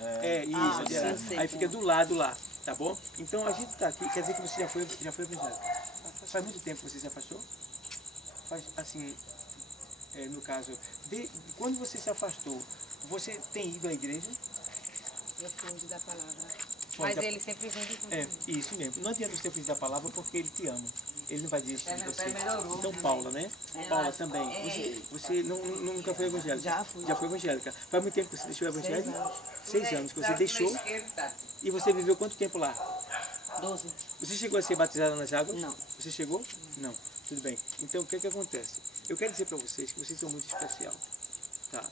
Isso, aí fica do lado lá, tá bom? Então a gente tá aqui, quer dizer que você já foi evangélico. Faz muito tempo que você se afastou? Faz, assim, no caso, quando você se afastou, você tem ido à igreja? Eu fujo da palavra. Mas ele sempre vem de comigo. Isso mesmo. Não adianta você fugir da palavra porque ele te ama. Ele não vai desistir de você. Então, Paula, né? Paula também. Você nunca foi evangélica? Já fui. Já foi evangélica. Faz muito tempo que você deixou o evangelho? 6 anos que você deixou. Esquerda. E você viveu quanto tempo lá? 12. Você chegou a ser batizada nas águas? Não. Você chegou? Não. Tudo bem. Então, o que acontece? Eu quero dizer para vocês que vocês são muito especial. Tá?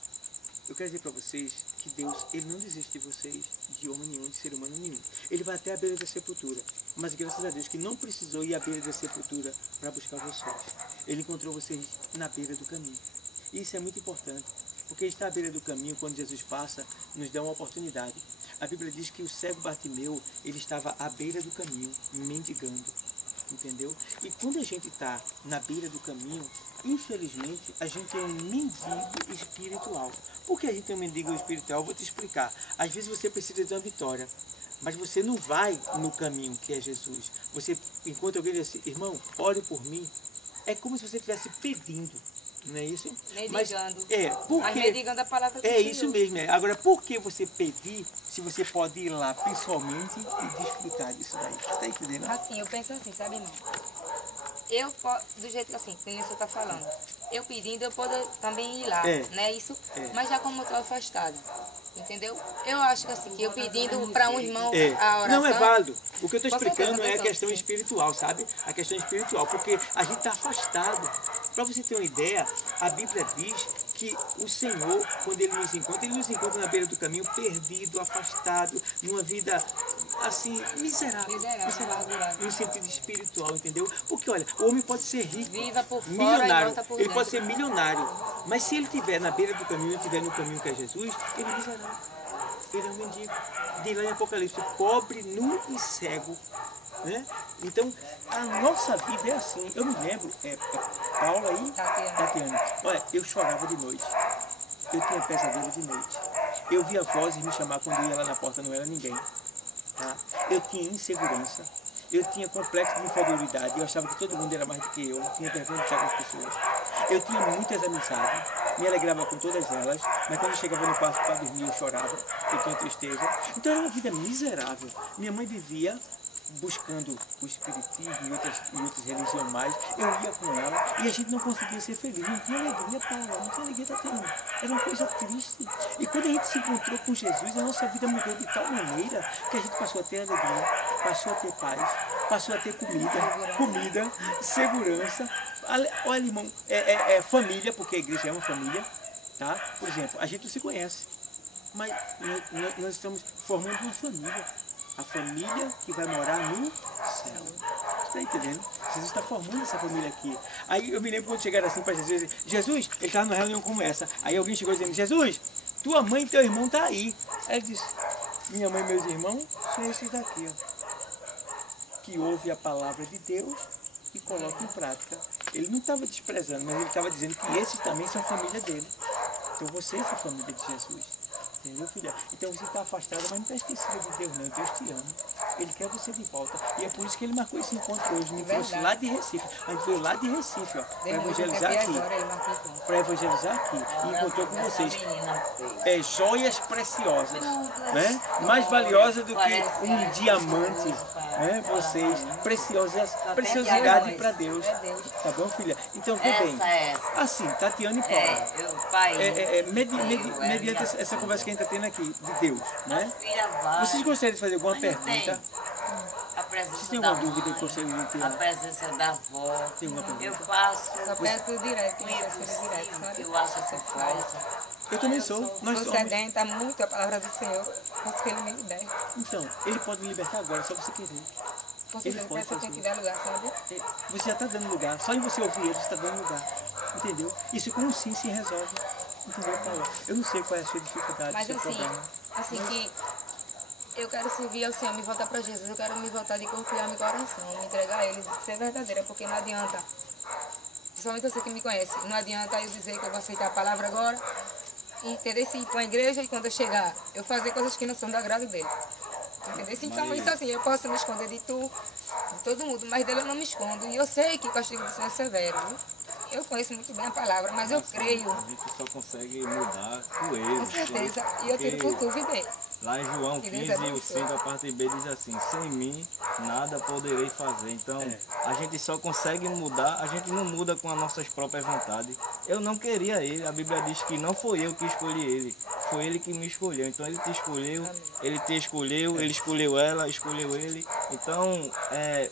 Eu quero dizer para vocês que Deus, Ele não desiste de vocês, de homem nenhum, de ser humano nenhum. Ele vai até a beira da sepultura. Mas graças a Deus que não precisou ir à beira da sepultura para buscar vocês. Ele encontrou vocês na beira do caminho. Isso é muito importante, porque estar à beira do caminho, quando Jesus passa, nos dá uma oportunidade. A Bíblia diz que o cego Bartimeu, ele estava à beira do caminho, mendigando. Entendeu? E quando a gente está na beira do caminho, infelizmente, a gente é um mendigo espiritual. Por que a gente é um mendigo espiritual? Eu vou te explicar. Às vezes você precisa de uma vitória, mas você não vai no caminho que é Jesus. Você encontra alguém e diz assim, irmão, ore por mim. É como se você estivesse pedindo, não é isso? Mendigando. Porque mendigando a palavra do é Senhor. isso mesmo. Agora, por que você pedir se você pode ir lá pessoalmente e desfrutar disso daí? Você está entendendo? Assim, eu penso assim, sabe, irmão? Do jeito que assim, que o senhor está falando, eu pedindo, eu posso também ir lá, né? Isso, mas já como eu estou afastada, entendeu? Eu acho que assim, que eu pedindo para um irmão a oração... Não é válido. O que eu estou explicando certeza, é a questão espiritual, sabe? A questão espiritual, porque a gente está afastado. Para você ter uma ideia, a Bíblia diz que o Senhor, quando Ele nos encontra na beira do caminho, perdido, afastado, numa vida assim, miserável. No sentido espiritual, entendeu? Porque olha, o homem pode ser rico, Viva por fora milionário, e volta por ele dentro. pode ser milionário, mas se ele estiver na beira do caminho, ele estiver no caminho que é Jesus, ele é miserável. Ele é um mendigo. Diz lá em Apocalipse, pobre, nu e cego. Né? Então, a nossa vida é assim. Eu me lembro, Paula e Tatiana. Olha, eu chorava de noite. Eu tinha pesadelo de noite. Eu via vozes me chamar quando eu ia lá na porta, não era ninguém. Tá? Eu tinha insegurança. Eu tinha complexo de inferioridade. Eu achava que todo mundo era mais do que eu tinha vergonha de estar com as pessoas. Eu tinha muitas amizades. Me alegrava com todas elas. Mas quando eu chegava no quarto para dormir, eu chorava. Eu tinha tristeza. Então era uma vida miserável. Minha mãe vivia buscando o espiritismo e outras religiões mais, eu ia com ela e a gente não conseguia ser feliz, não tinha alegria, Paula, não tinha alegria, Tatiana, era uma coisa triste. E quando a gente se encontrou com Jesus, a nossa vida mudou de tal maneira que a gente passou a ter alegria, passou a ter paz, passou a ter comida, segurança. Olha, irmão, família, porque a igreja é uma família, tá? Por exemplo, a gente não se conhece, mas nós estamos formando uma família. A família que vai morar no céu. Você está entendendo? Jesus está formando essa família aqui. Aí eu me lembro quando chegaram assim para Jesus, Jesus, ele estava numa reunião como essa. Aí alguém chegou dizendo, Jesus, tua mãe e teu irmão estão aí. Aí ele disse, minha mãe e meus irmãos são esses daqui, ó, que ouve a palavra de Deus e coloca em prática. Ele não estava desprezando, mas ele estava dizendo que esses também são família dele. Então vocês são família de Jesus. Entendeu, filha? Então você está afastada, mas não está esquecida de Deus, não. Deus te ama. Ele quer você de volta. E é por isso que ele marcou esse encontro hoje. Me trouxe lá de Recife. A gente veio lá de Recife, ó, para evangelizar aqui. Para evangelizar aqui. E encontrou com vocês. Joias preciosas. Né? Mais valiosas do que um diamante. Né? Vocês. Preciosidade para Deus. Tá bom, filha? Então, vê bem. Assim, Tatiana e Paula. Mediante essa conversa que a gente está tendo aqui, de Deus, né? Vocês gostariam de fazer alguma pergunta? Vocês têm alguma dúvida que gostariam de ter? A presença da avó. Tem alguma pergunta? Eu faço. Só peço direto, sabe? Eu acho que faz. Eu também sou. Nós sou somos. sedenta muito a palavra do Senhor. Peço que Ele me liberte. Então, Ele pode me libertar agora, só você querer. Com certeza, peço que eu tenho que dar lugar, sabe? Você já está dando lugar. Só em você ouvir Ele, você está dando lugar. Entendeu? Isso com um sim se resolve. Entendeu, Paula? Eu não sei qual é a sua dificuldade, mas seu problema. Assim que eu quero servir ao Senhor, me voltar para Jesus, eu quero me voltar de corpo e alma e coração, me entregar a Ele, ser verdadeira, porque não adianta, principalmente você que me conhece, não adianta eu dizer que eu vou aceitar a palavra agora entender? Se ir para a igreja e quando eu chegar, eu fazer coisas que não são do agrado dele. Entendeu? Então, isso assim, eu posso me esconder de todo mundo, mas dele eu não me escondo. E eu sei que o castigo do Senhor é severo. Eu conheço muito bem a palavra, mas eu creio. A gente só consegue mudar com ele. Com certeza. E eu tiro por tu viver. Lá em João 15, o 5, a parte B diz assim: sem mim nada poderei fazer. Então, a gente só consegue mudar, a gente não muda com as nossas próprias vontades. Eu não queria ele, a Bíblia diz que não foi eu que escolhi ele, foi ele que me escolheu. Então, ele te escolheu, ele te escolheu, ele escolheu ela, escolheu ele. Então,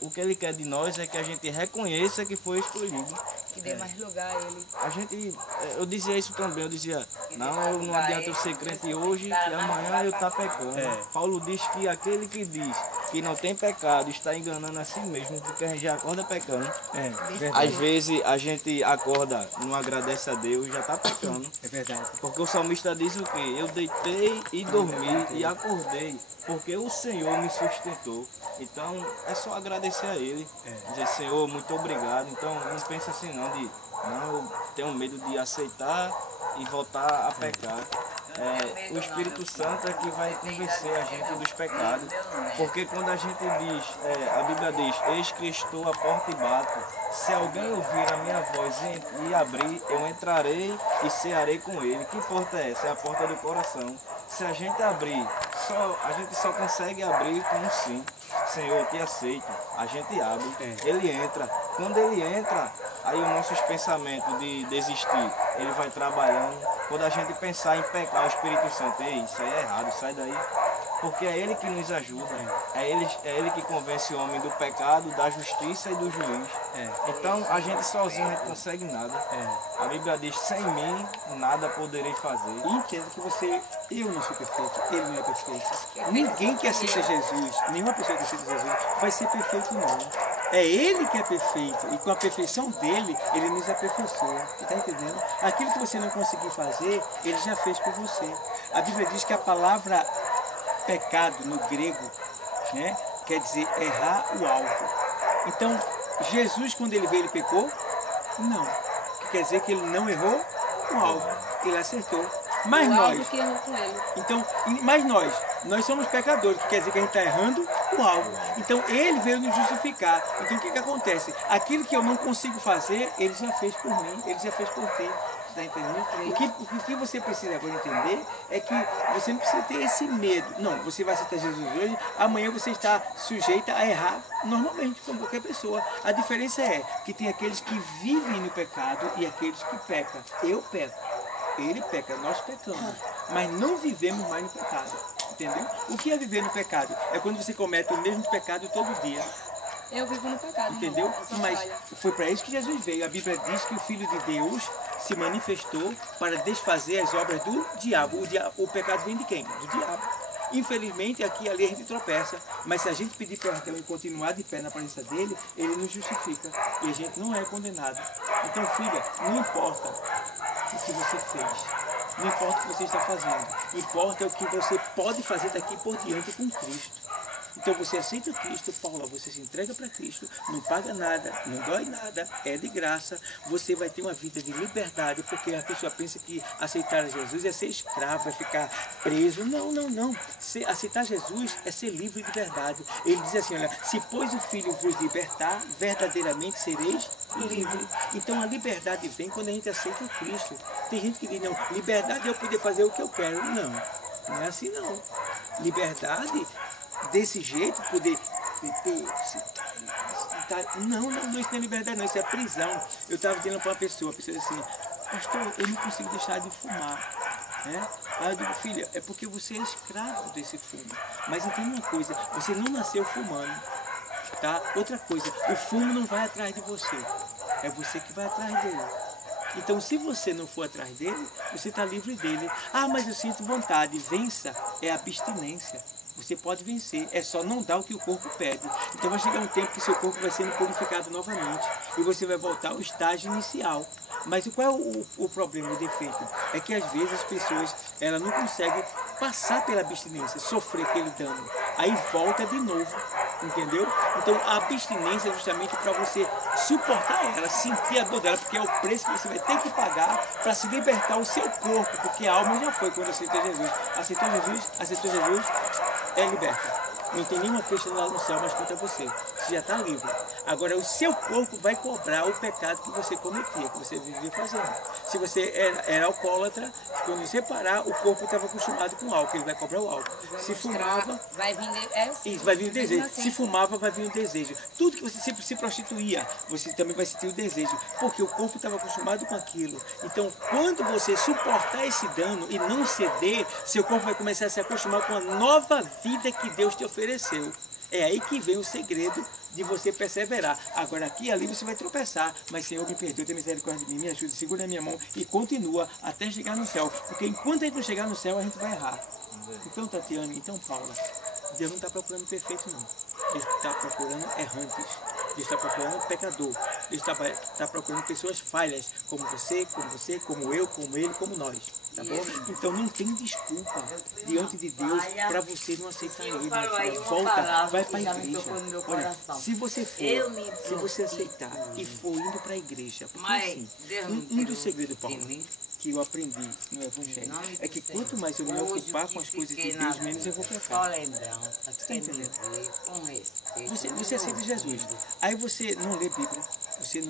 o que ele quer de nós é que a gente reconheça que foi escolhido. Que dê mais lugar a ele. A gente, eu dizia isso também, eu dizia, não adianta eu ser crente hoje, que amanhã eu estar pecando. Paulo diz que aquele que diz que não tem pecado está enganando a si mesmo, porque a gente já acorda pecando. Às vezes a gente acorda, não agradece a Deus, já está pecando. É verdade. Porque o salmista diz o quê? Eu deitei e dormi e acordei, porque o Senhor me sustentou. Então é só agradecer a Ele, dizer, Senhor, muito obrigado. Então não pensa assim não, eu tenho medo de aceitar e voltar a pecar. O Espírito Santo é que vai convencer a gente dos pecados, porque quando a gente diz, a Bíblia diz, eis que estou à porta e bato, se alguém ouvir a minha voz e abrir, eu entrarei e cearei com ele. Que porta é essa? É a porta do coração. Se a gente abrir, a gente só consegue abrir com um sim. Senhor, eu te aceito. A gente abre, ele entra. Quando ele entra, aí os nossos pensamentos de desistir, ele vai trabalhando. Quando a gente pensar em pecar, o Espírito Santo, ei, isso aí é errado, sai daí. Porque é ele que nos ajuda, é ele que convence o homem do pecado, da justiça e do juiz. Então a gente sozinho não consegue nada. A Bíblia diz, sem mim nada poderei fazer. E entenda que eu não sou perfeito, ele não é perfeito. Ninguém que aceita Jesus, nenhuma pessoa que aceita Jesus vai ser perfeito não. É ele que é perfeito e com a perfeição dele, ele nos aperfeiçoa. Está entendendo? Aquilo que você não conseguiu fazer, ele já fez por você. A Bíblia diz que a palavra pecado no grego, né, quer dizer errar o alvo. Então, Jesus, quando ele veio, ele pecou? Não. Quer dizer que ele não errou o alvo, ele acertou. Mas nós, que errou com ele. Então, mas nós somos pecadores, que quer dizer que a gente está errando o alvo. Então, ele veio nos justificar. Então, o que acontece? Aquilo que eu não consigo fazer, ele já fez por mim, ele já fez por ti. Tá entendendo? O que você precisa agora entender é que você não precisa ter esse medo. Não, você vai aceitar Jesus hoje, amanhã você está sujeita a errar normalmente, como qualquer pessoa. A diferença é que tem aqueles que vivem no pecado e aqueles que pecam. Eu peco, ele peca, nós pecamos, mas não vivemos mais no pecado. Entendeu? O que é viver no pecado? É quando você comete o mesmo pecado todo dia. Eu vivo no pecado. Entendeu? Mas foi para isso que Jesus veio. A Bíblia diz que o Filho de Deus se manifestou para desfazer as obras do diabo. O pecado vem de quem? Do diabo. Infelizmente, aqui e ali a gente tropeça. Mas se a gente pedir perdão e continuar de pé na presença dele, ele nos justifica. E a gente não é condenado. Então, filha, não importa o que você fez. Não importa o que você está fazendo. Importa o que você pode fazer daqui por diante com Cristo. Então você aceita Cristo, Paula, você se entrega para Cristo, não paga nada, não dói nada, é de graça, você vai ter uma vida de liberdade, porque a pessoa pensa que aceitar Jesus é ser escravo, é ficar preso. Não, não, não. Aceitar Jesus é ser livre de verdade. Ele diz assim, olha, se pois o Filho vos libertar, verdadeiramente sereis livre. Então a liberdade vem quando a gente aceita Cristo. Tem gente que diz, não, liberdade é eu poder fazer o que eu quero. Não, não é assim não. Liberdade desse jeito, poder não, isso não é liberdade não, isso é prisão. Eu estava dizendo para uma pessoa disse assim, pastor, eu não consigo deixar de fumar, né? Aí eu digo, filha, é porque você é escravo desse fumo. Mas entenda uma coisa, você não nasceu fumando, tá? Outra coisa, o fumo não vai atrás de você, é você que vai atrás dele. Então, se você não for atrás dele, você está livre dele. Ah, mas eu sinto vontade. Vença é abstinência. Você pode vencer, é só não dar o que o corpo pede. Então vai chegar um tempo que seu corpo vai sendo purificado novamente e você vai voltar ao estágio inicial. Mas qual é o problema, o defeito? É que às vezes as pessoas elas não conseguem passar pela abstinência, sofrer aquele dano. Aí volta de novo, entendeu? Então a abstinência é justamente para você suportar ela, sentir a dor dela, porque é o preço que você vai ter que pagar para se libertar o seu corpo, porque a alma já foi quando aceitou Jesus. Aceitou Jesus, é liberta. Não tem nenhuma queixa lá no céu mais contra você. Você já está livre. Agora o seu corpo vai cobrar o pecado que você cometia, que você vivia fazendo. Se você era alcoólatra, quando você parar, o corpo estava acostumado com álcool, ele vai cobrar o álcool. Se fumava, vai vir, isso, vai vir o desejo. Assim. Se fumava, vai vir o desejo. Tudo que você sempre se prostituía, você também vai sentir o desejo, porque o corpo estava acostumado com aquilo. Então, quando você suportar esse dano e não ceder, seu corpo vai começar a se acostumar com a nova vida que Deus te ofereceu. É aí que vem o segredo de você perseverar. Agora aqui e ali você vai tropeçar, mas Senhor, me perdoe, tenha misericórdia de mim, me ajude, segura a minha mão e continua até chegar no céu. Porque enquanto a gente não chegar no céu, a gente vai errar. Então, Tatiane, então, Paula, Deus não está procurando perfeito, não. Deus está procurando errantes. Deus está procurando pecador. Deus está procurando pessoas falhas, como você, como eu, como ele, como nós. Tá bom? Então não tem desculpa diante de Deus para você não aceitar ele. Volta, vai para a igreja. Olha, se você for, se você aceitar e for indo para a igreja, porque assim, um dos segredos, Paulo, que eu aprendi no Evangelho é que quanto mais eu me ocupar com as coisas de Deus, menos eu vou pecar. Está entendendo? Você aceita Jesus. Aí você não lê Bíblia, você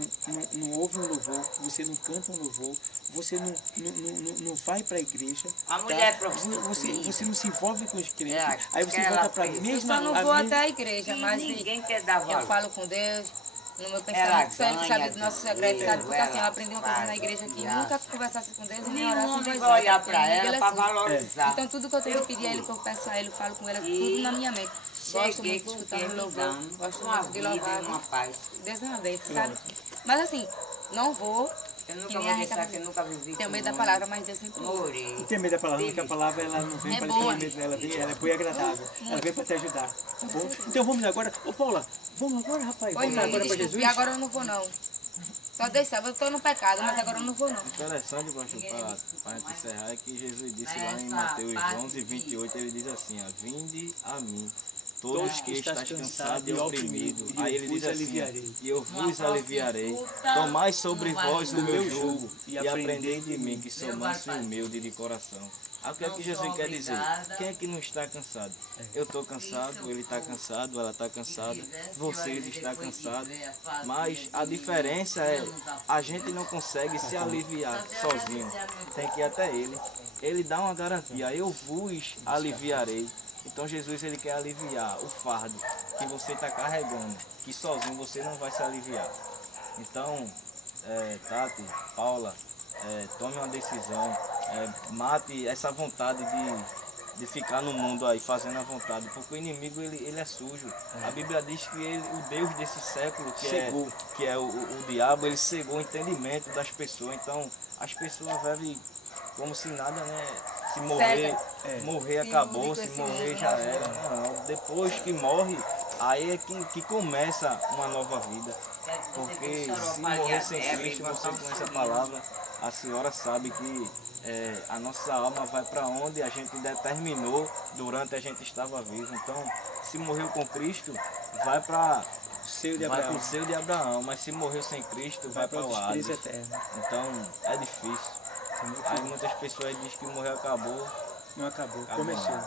não ouve um louvor, você não canta um louvor, você não vai para a igreja. A mulher tá? Você não se envolve com os crentes. Aí você volta para a mesma... Eu só não vou até a igreja, mas ninguém quer dar valor. Eu falo com Deus. No meu pensamento, só ele sabe do nosso segredo, sabe? Porque assim, eu aprendi uma coisa na igreja que nunca conversasse com Deus e nem orasse em voz alta. Vai olhar para ela para valorizar. Então tudo que eu tenho que pedir a ele, que eu peço a ele, eu falo com ele, tudo na minha mente. Gosto muito de escutar o louvor, gosto muito de louvar. Deus é uma vez, sabe? Mas assim, não vou. Eu nunca vou deixar que eu nunca vivi. Tenho medo da palavra, mas Deus sempre morri. Não tem medo da palavra, porque a palavra ela não vem para ter medo dela, ela é boa e agradável. Ela vem para te ajudar. Tá bom? Então vamos agora. Ô Paula, vamos agora, rapaz. Vamos agora para Jesus. E agora eu não vou não. Só deixar, eu estou no pecado, mas agora eu não vou não. Interessante, pastor, para a gente encerrar, é que Jesus disse lá em Mateus 11:28, ele diz assim, vinde a mim, todos que estáis cansados e oprimidos, aí ele diz assim, e eu vos aliviarei, tomai sobre vós o meu jugo e aprendei de mim, que sou manso e humilde de coração. O que é que Jesus quer dizer? Quem é que não está cansado? Eu estou cansado, ele está cansado, ela está cansada, vocês estão cansados. Mas a diferença é, a gente não consegue se aliviar sozinho. Tem que ir até ele. Ele dá uma garantia, eu vos aliviarei. Então Jesus ele quer aliviar o fardo que você está carregando, que sozinho você não vai se aliviar. Então, Tati, Paula, tome uma decisão, mate essa vontade de ficar no mundo aí fazendo a vontade, porque o inimigo ele é sujo. A Bíblia diz que o Deus desse século, que é o diabo, ele cegou o entendimento das pessoas. Então as pessoas vivem como se nada, né? Se morrer acabou, se morrer já era. Não, depois que morre, aí é que começa uma nova vida. Porque se morrer sem Cristo, você com essa palavra, a senhora sabe que a nossa alma vai para onde a gente determinou durante a gente estava vivo. Então, se morreu com Cristo, vai para o seio de Abraão, mas se morreu sem Cristo, vai para o Hades. Então, é difícil. Aí muitas pessoas dizem que morreu acabou. Não acabou, começou.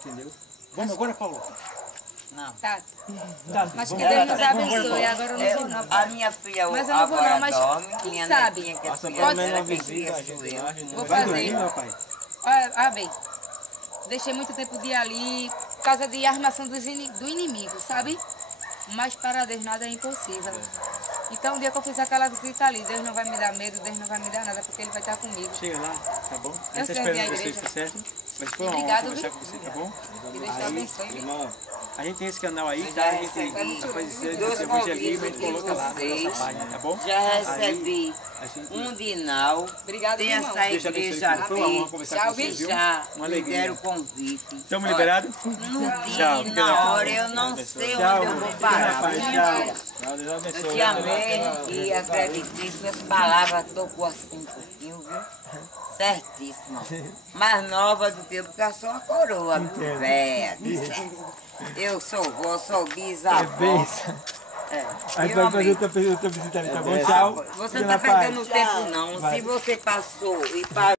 Entendeu? Vamos agora, Paulo? Não. Tá. Mas que Deus nos abençoe. Agora eu não vou não. A minha filha mas eu não vou não, mas minha sabe? Netinha, que Passa é pelo menos uma visita, a gente lá, vou Vai fazer. dormir, meu pai? Olha bem, deixei muito tempo de ir ali por causa de armação do inimigo, sabe? Mas para Deus nada é impossível. Então, o dia que eu fiz aquela visita ali, Deus não vai me dar medo, Deus não vai me dar nada, porque Ele vai estar comigo. Chega lá, tá bom? Eu estou servi a esperando igreja. vocês, tá certo? Mas foi uma honra Obrigado, conversar com você, tá bom? Que Deus te abençoe. Irmão, A gente tem esse canal aí, tá? A gente faz esse evangelismo, a gente coloca lá na nossa página, tá bom? Já recebi um dinal. Obrigada, Tem irmão. essa igreja aqui. Foi uma honra conversar com vocês, viu? Já Uma me alegria. deram o convite. Estamos liberados? No dia Tchau, e na hora eu não sei onde eu vou parar. Tchau. Deus abençoe. Eu te amei e acreditei, suas palavras tocou assim um pouquinho, viu? Certíssima. Mais nova do que eu, porque eu sou uma coroa, viu? Velha, de certo. Eu sou vó, sou bisavó. Aí Eu vai fazer amei. outra visita ali, tá bom? Tchau. Você não está perdendo tempo, não. Se você passou e parou.